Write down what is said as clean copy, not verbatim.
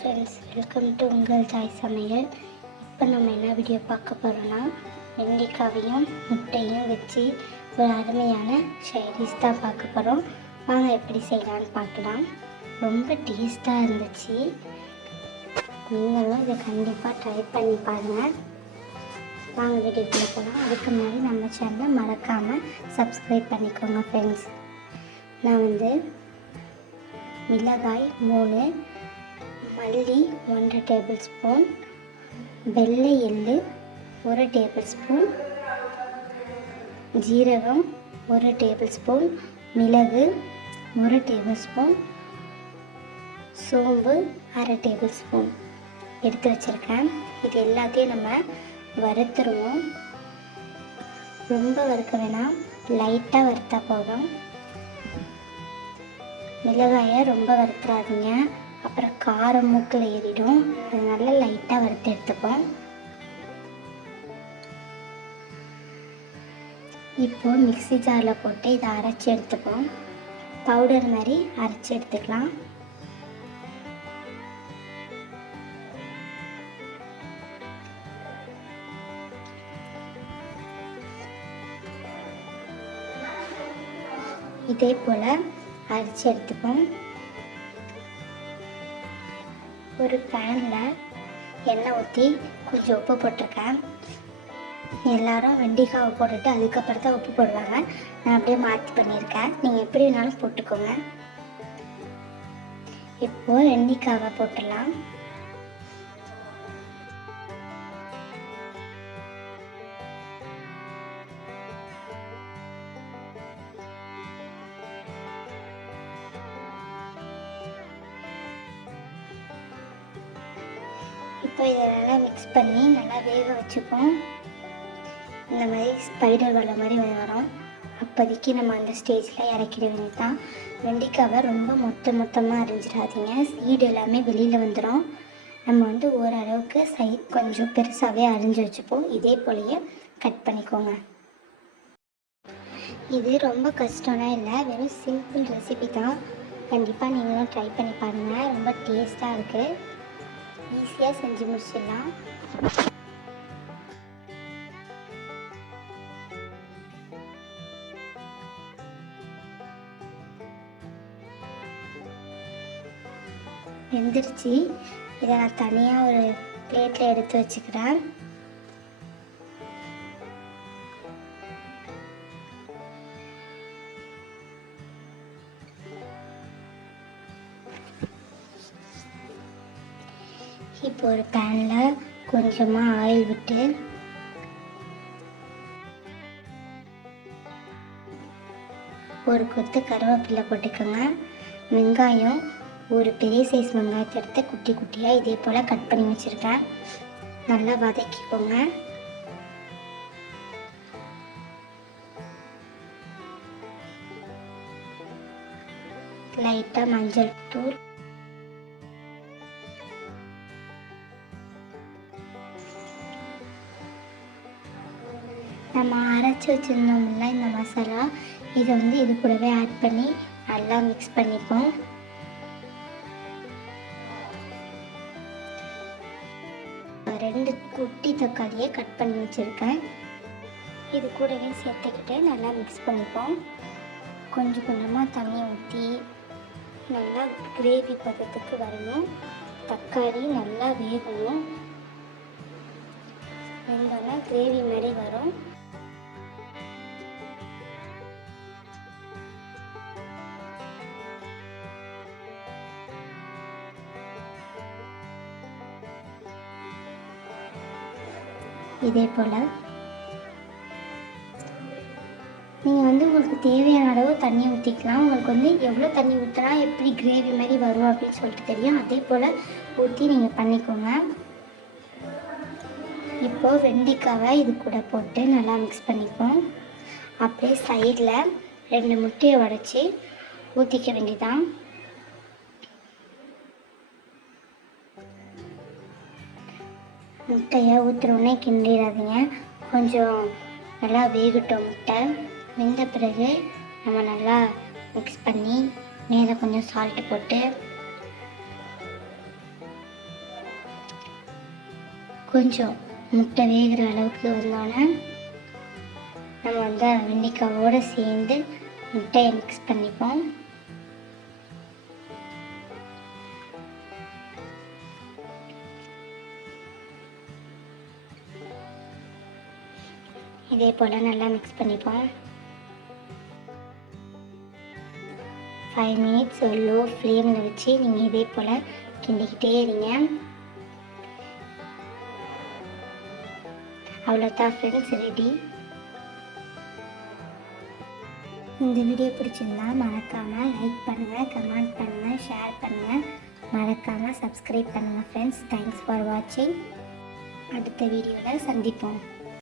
Friends, welcome to உங்கள் தாய் சமையல். இப்போ நம்ம என்ன வீடியோ பார்க்க போகிறோன்னா, வெண்டைக்காவையும் முட்டையும் வச்சு ஒரு அருமையான சைடிஷ் தான் பார்க்க போகிறோம். வாங்க எப்படி செய்யலான்னு பார்க்கலாம். ரொம்ப டேஸ்ட்டாக இருந்துச்சு. நீங்களும் இதை கண்டிப்பாக ட்ரை பண்ணி பாருங்கள். வாங்க வீடியோக்குள்ளே போகலாம். அதுக்கு முன்னாடி நம்ம சேனலை மறக்காமல் சப்ஸ்கிரைப் பண்ணிக்கோங்க ஃப்ரெண்ட்ஸ். நான் மிளகாய் 3, மல்லி 1 டேபிள் ஸ்பூன், வெள்ளை எள்ளு 1 டேபிள் ஸ்பூன், ஜீரகம் 1 டேபிள் ஸ்பூன், மிளகு 1 டேபிள் ஸ்பூன், சோம்பு 1/2 டேபிள் ஸ்பூன் எடுத்து வச்சுருக்கேன். இது எல்லாத்தையும் நம்ம வறுத்துருவோம். ரொம்ப வறுக்க வேணாம், லைட்டாக வறுத்தா போதும். மிளகாயை ரொம்ப வறுத்துறாதீங்க, அப்புறம் காரம் மூக்கில் ஏறிடும். அதனால லைட்டாக வறுத்து எடுத்துப்போம். இப்போ மிக்ஸி ஜாரில் போட்டு இதை அரைச்சி எடுத்துப்போம். பவுடர் மாதிரி அரைச்சி எடுத்துக்கலாம். இதே போல் அரைச்சி எடுத்துப்போம். ஒரு பேனில் எண்ணெய் ஊற்றி கொஞ்சம் உப்பு போட்டிருக்கேன். எல்லாரும் வெண்டைக்காவை போட்டுட்டு அதுக்கப்புறம் தான் உப்பு போடுவாங்க. நான் அப்படியே மாற்றி பண்ணியிருக்கேன். நீங்கள் எப்படி வேணாலும் போட்டுக்கோங்க. இப்போது வெண்டைக்காவை போட்டுடலாம். இப்போ இதை நல்லா மிக்ஸ் பண்ணி நல்லா வேக வச்சுப்போம். இந்த மாதிரி ஸ்பைடர் வலை மாதிரி வரும். அப்போதைக்கு நம்ம அந்த ஸ்டேஜில் இறக்கிட வேண்டியதான். வெண்டைக்காவை ரொம்ப மொத்தமாக அரிஞ்சிடாதீங்க, சீடு எல்லாமே வெளியில் வந்துடும். நம்ம ஓரளவுக்கு கொஞ்சம் பெருசாகவே அரிஞ்சு வச்சுப்போம். இதே போலயே கட் பண்ணிக்கோங்க. இது ரொம்ப கஷ்டம்லாம் இல்லை, வெறும் சிம்பிள் ரெசிபி தான். கண்டிப்பாக நீங்களும் ட்ரை பண்ணி பாருங்கள். ரொம்ப டேஸ்ட்டாக இருக்குது. ஈஸியாக செஞ்சு முடிச்சிடலாம். வெந்துருச்சு. இதை நான் தனியாக ஒரு பிளேட்டில் எடுத்து வச்சுக்கிறேன். இப்போ ஒரு பேனில் கொஞ்சமாக ஆயில் விட்டு ஒரு கொத்து கருவேப்பிலை போட்டுக்கோங்க. வெங்காயம் ஒரு பெரிய சைஸ் வெங்காயத்தை எடுத்து குட்டி குட்டியாக இதே போல் கட் பண்ணி வச்சுருக்கேன். நல்லா வதக்கிக்கோங்க. லைட்டாக மஞ்சள் தூள், நம்ம அரைச்சி வச்சுருந்தோம்ல இந்த மசாலா, இதை இது கூடவே ஆட் பண்ணி நல்லா மிக்ஸ் பண்ணிப்போம். ரெண்டு குட்டி தக்காளியை கட் பண்ணி வச்சுருக்கேன். இது கூடவே சேர்த்துக்கிட்டு நல்லா மிக்ஸ் பண்ணிப்போம். கொஞ்சம் கொஞ்சமாக தண்ணி ஊற்றி நல்லா கிரேவி பதத்துக்கு வரணும். தக்காளி நல்லா வேகணும். வெந்தோன்னா கிரேவி மாதிரி வரும். இதே போல் நீங்கள் உங்களுக்கு தேவையான அளவு தண்ணி ஊற்றிக்கலாம். உங்களுக்கு எவ்வளோ தண்ணி ஊற்றினா எப்படி கிரேவி மாதிரி வரும் அப்படின்னு சொல்லிட்டு தெரியும். அதே போல் ஊற்றி நீங்கள் பண்ணிக்கோங்க. இப்போது வெண்டைக்காவை இது கூட போட்டு நல்லா மிக்ஸ் பண்ணிப்போம். அப்படியே சைடில் 2 முட்டையை உடைச்சி ஊற்றிக்க வேண்டியதான். முட்டையை ஊற்றுறோன்னே கிண்டிடாதீங்க. கொஞ்சம் நல்லா வேகட்டும். முட்டை வெந்த பிறகு நம்ம நல்லா மிக்ஸ் பண்ணி மேலே கொஞ்சம் சால்ட்டு போட்டு கொஞ்சம் முட்டை வேகிற அளவுக்கு வந்தோடனே நம்ம வந்து வெண்டைக்காவோடு சேர்ந்து முட்டையை மிக்ஸ் பண்ணிப்போம். இதே போல் நல்லா மிக்ஸ் பண்ணிப்போம். 5 மினிட்ஸ் லோ ஃப்ளேமில் வச்சு நீங்கள் இதே போல் கிண்டிக்கிட்டே இருங்க. அவ்வளோதான் ஃப்ரெண்ட்ஸ், ரெடி. இந்த வீடியோ பிடிச்சிருந்தா மறக்காமல் லைக் பண்ணுங்கள், கமெண்ட் பண்ணுங்கள், ஷேர் பண்ணுங்கள், மறக்காமல் சப்ஸ்கிரைப் பண்ணுங்கள் ஃப்ரெண்ட்ஸ். தேங்க்ஸ் ஃபார் வாட்சிங். அடுத்த வீடியோவில் சந்திப்போம்.